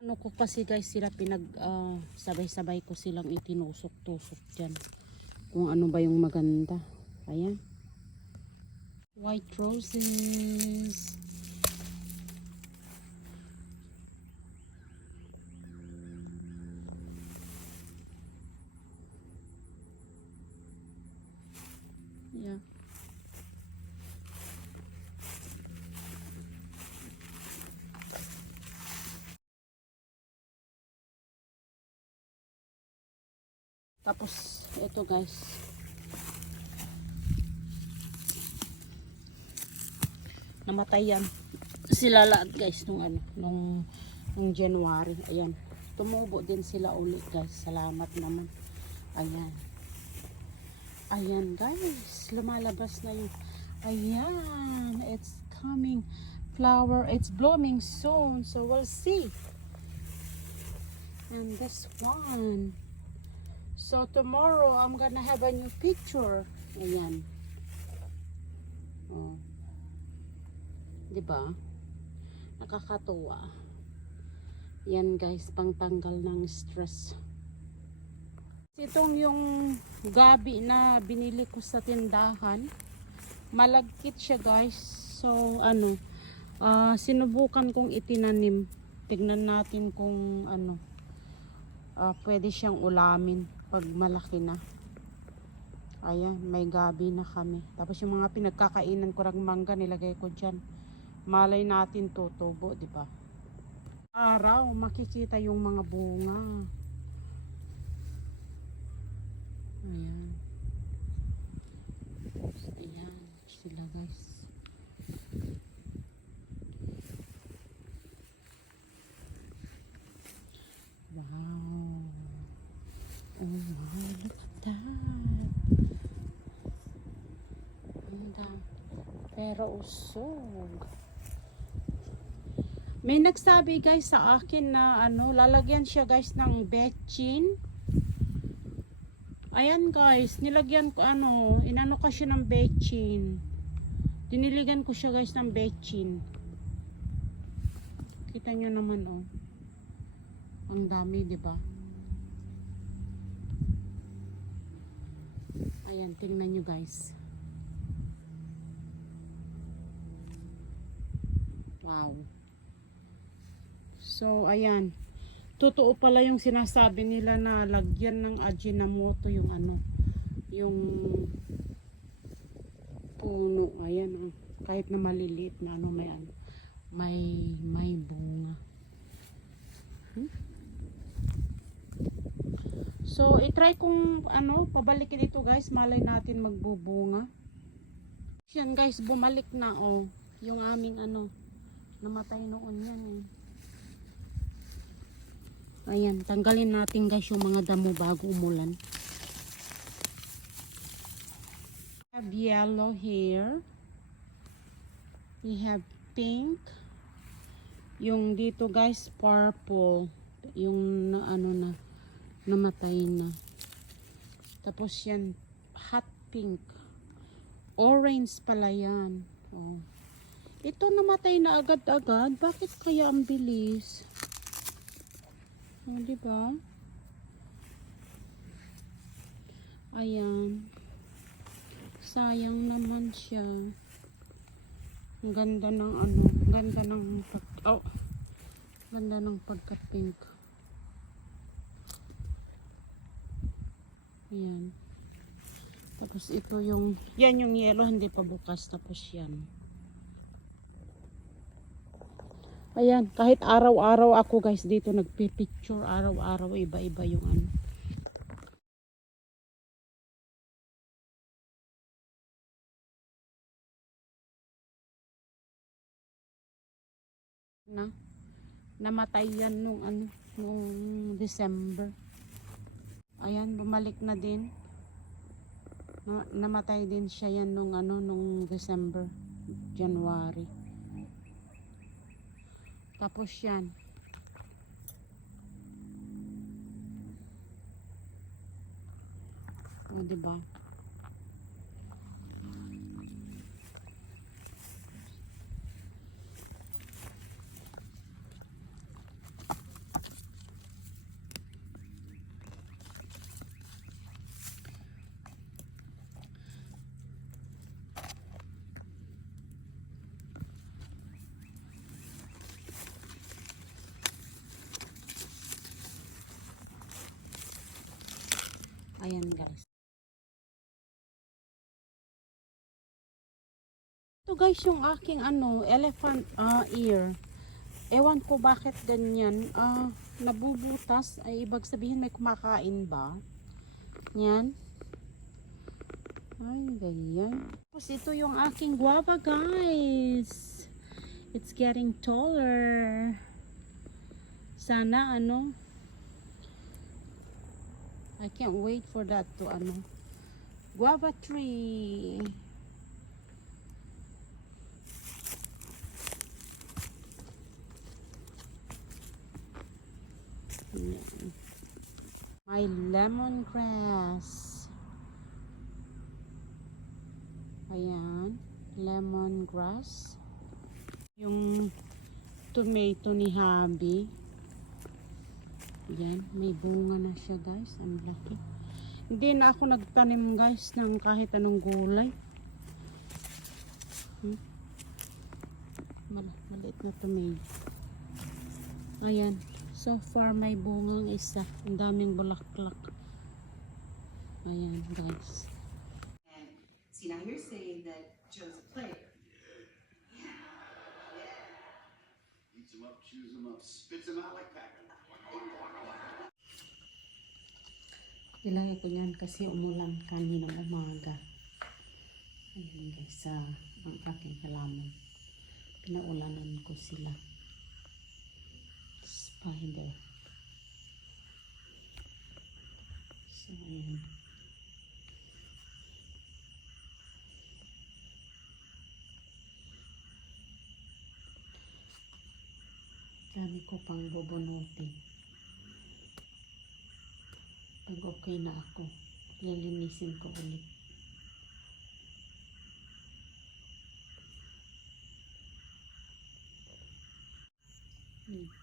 Ano ko kasi guys sila sabay-sabay ko silang itinusok-tusok dyan. Kung ano ba yung maganda. Ayan. White roses. Yeah. Tapos ito guys. Namatay yan. Sila lahat guys nung January. Ayan. Tumubo din sila ulit guys. Salamat naman. Ayan. Ayan guys. Lumalabas na yung ayan. It's coming. Flower. It's blooming soon. So we'll see. And this one. So tomorrow I'm gonna have a new picture. Ayan. Oh. 'Di ba? Nakakatuwa. Yan guys, pangtanggal ng stress. Itong yung gabi na binili ko sa tindahan, malagkit siya guys. So sinubukan kong itinanim. Tignan natin kung pwede siyang ulamin pag malaki na. Ayan, may gabi na kami. Tapos yung mga pinagkakainan ko ng mangga nilagay ko dyan. Malay natin tutubo, di ba? Araw, makikita yung mga bunga. Ayan. Ayan, sila guys. Wow. Oh wow, look at that. Ganda. Pero usog. May nagsabi guys sa akin na lalagyan siya guys ng betchin. Ayan guys, nilagyan ko inano ko siya ng betchin. Diniligan ko siya guys ng betchin. Kita nyo naman oh. Ang dami, 'di ba? Ayan, tingnan nyo guys. Wow. So, ayan. Totoo pala yung sinasabi nila na lagyan ng Ajinomoto yung yung puno. Ayan, oh. Kahit na maliliit na may bunga. So, i-try kong pabalikin ito guys. Malay natin magbubunga. Yan guys, bumalik na oh. Yung aming namatay noon yan eh. Ayan, tanggalin natin guys yung mga damo bago umulan. We have yellow here. We have pink. Yung dito guys, purple. Yung namatay na. Tapos yan, hot pink. Orange pala yan. Oh. Ito namatay na agad-agad. Bakit kaya ang bilis? Oh, diba? Ayan. Sayang naman siya. Ang ganda ng ganda ng ganda ng pagka-pink. Ayan. Tapos ito yan yung yellow, hindi pa bukas. Tapos yan. Ayan, kahit araw-araw ako guys dito nagpipicture, araw-araw iba-iba yung namatay yan nung December. Ayan, bumalik na din. Namatay din siya yan nung December, January. Tapos yan. O, diba? Ayan guys. Ito guys yung aking elephant ear. Ewan ko bakit ganyan. Nabubutas. Ay ibig sabihin may kumakain ba? Yan. Ay ganyan. Tapos ito yung aking guava guys. It's getting taller. Sana I can't wait for that to guava tree. Ayan. My lemongrass. Ayan, lemongrass. Yung tomato ni Habi. Ayan, may bunga na siya guys. Ang laki. Hindi na ako nagtanim guys ng kahit anong gulay. Maliit na tomato. Ayan. So far may bungang isa. Ang daming bulaklak. Ayan guys. And see, now you're saying that Joe's a player. Eats them up, chews them up, spits them out like Packer. Ilagay ko yan kasi umulan kaninang umaga. Ayan guys, ang aking halaman. Pinaulanan ko sila. Spider. So, ayan. Dami ko pang bubunutin. Pag okay na ako, lilinisin ko ulit. Diba?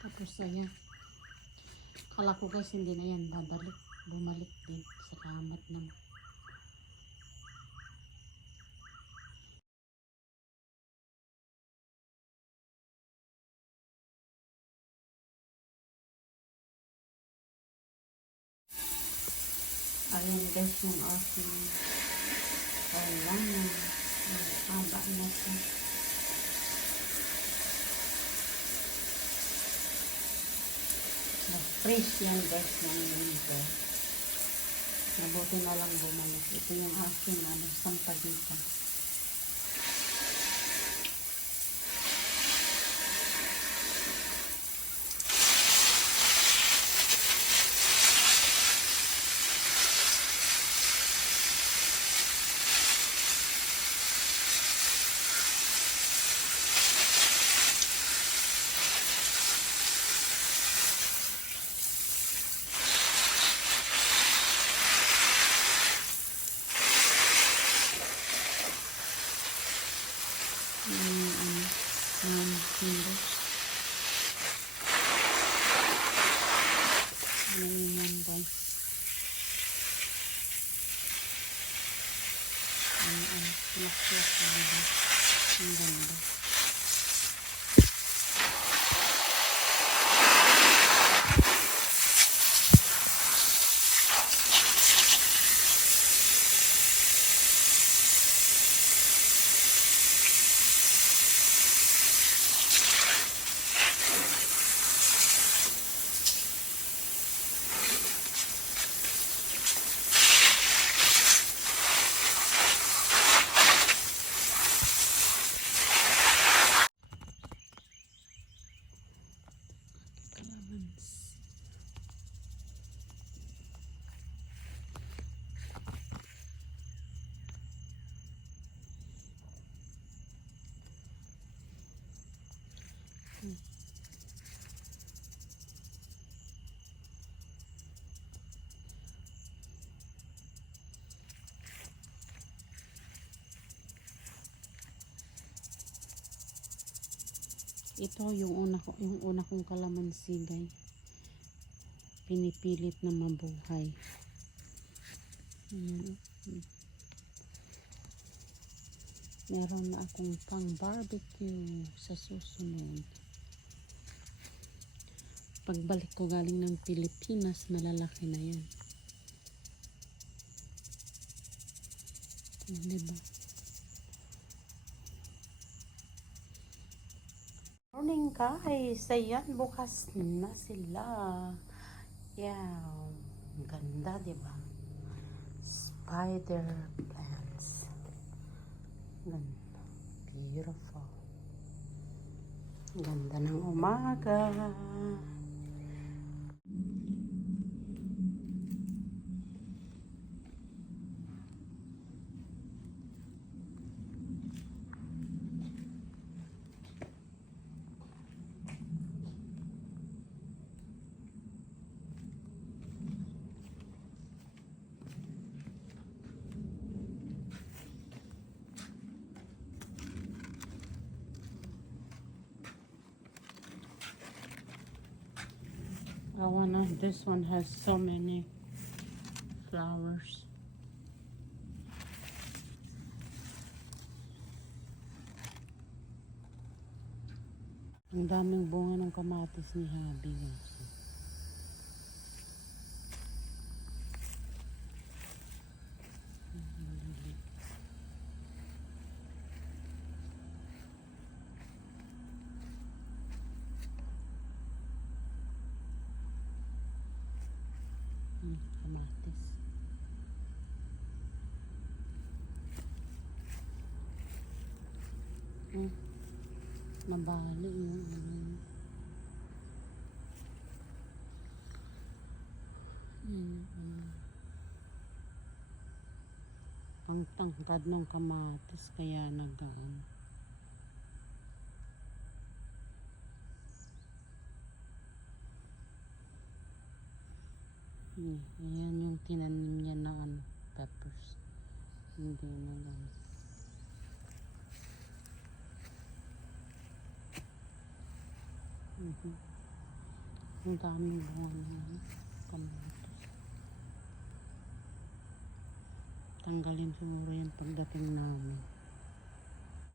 Tapos ayan. Kala ko guys hindi na yan babalik. Bumalik din. Salamat naman. Ayan guys yung aking kailangan. Haba na siya. Na-freeze yan guys ng winter. Mabuti na lang bumalik. Ito yung aking sampagita. Ayan guys. Lak-lak talaga. Ang ganda. Ito yung una kong kalamansi guys. Pinipilit na mabuhay. Meron na akong pang barbecue sa susunod. Pagbalik ko galing ng Pilipinas, malalaki na yan. Diba? Morning guys! Ayan, bukas na sila. Yeah, ang ganda, diba? Spider plants. Ganda. Beautiful. Ganda ng umaga. This one has so many flowers. Ang daming bunga ng kamatis ni Habi, guys. Kamatis. Mabali yung ang tangkad ng kamatis kaya nagaan. Ayan yung tinanim niya na peppers. Hindi na lang. Ang daming bunga ng kamatis. Tanggalin siguro yan pagdating namin.